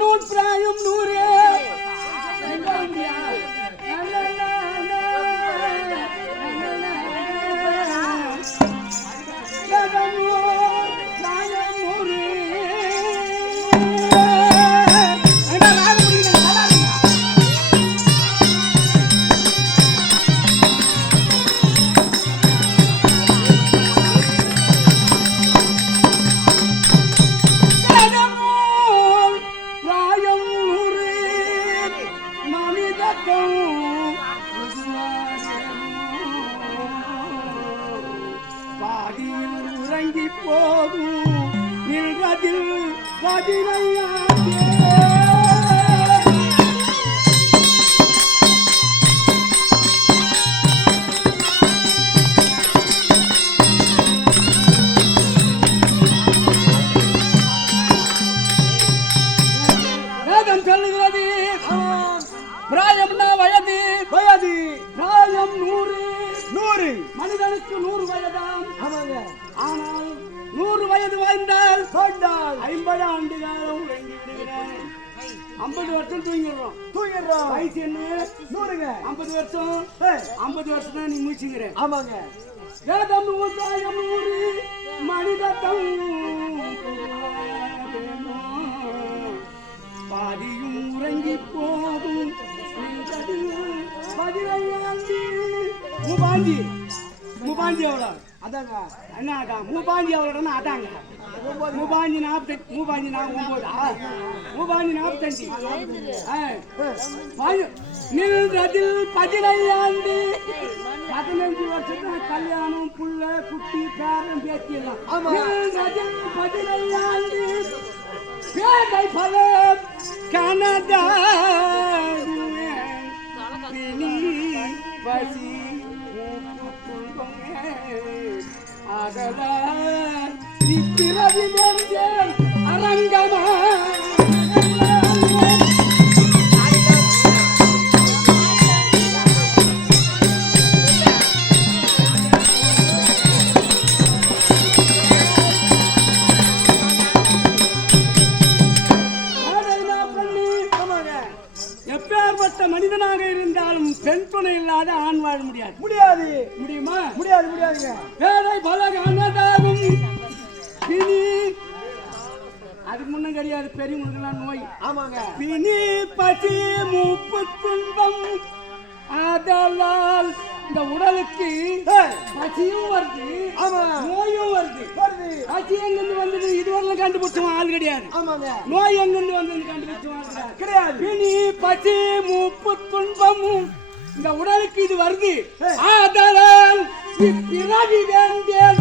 நூல் பிராயம் நூறு உறங்கி போகும் நின்றதில் வேதம் சொல்லுகிறது பிராயம்னா வயது வயது பிராயம் 100 மனிதனுக்கு 100 வயதாம். ஆனால் 100 வயது வாழ்ந்தால் 50 ஆண்டு காலம் உறங்கி விடுகிறேன். 50 வருஷம் தூங்கிடுறோம். வயசு என்ன 100ங்க. 50 வருஷம் 50 வருஷம் தான் நீ முடிச்சுக்கிறேன். ஆமாங்க. வேதம் 100 மனிதத்தம் பாதியும் உறங்கி போதும் மூபாஞ்சி எவ்வளோ அதாங்க என்ன அதான் மூபாஞ்சி எவ்வளோன்னா அதாங்க மூபாஞ்சி 45 மூபாஞ்சி 45 நின்றதில் 15 ஆண்டு 15 வருஷத்துல கல்யாணம் புள்ள குட்டி பேரன் பேத்தியெல்லாம் நின்றதில் 15 ஆண்டு பேதை பலம் கனடா பசி அதனால் இப்பிறவி வென்றேன் அரங்கமா எப்பேற்பட்ட மனிதனாக இருந்தாலும் பெண் துணை இல்லாத ஆண் வாழ முடியாது. முடியுமா? முடியாதுங்க. வேலை பலகானதாகும் பிணி அதுக்கு முன்ன கிடையாது. பெரியவங்களுக்கெல்லாம் நோய். ஆமாங்க. பிணி பசி மூப்பு துன்பம் அதனால் இந்த உடலுக்கு பசியும் வருது நோயும் வருது. பசி எங்கிருந்து வந்தது இதுவரையிலும் கண்டுபிடிச்சோம் ஆள் கிடையாது. நோய் எங்கிருந்து வந்தது கண்டுபிடிச்சோம் கிடையாது. பிணி பசி மூப்பு துன்பமும் இந்த உடலுக்கு இது வருது. அதனால் இப்பிறவி வேண்டேன்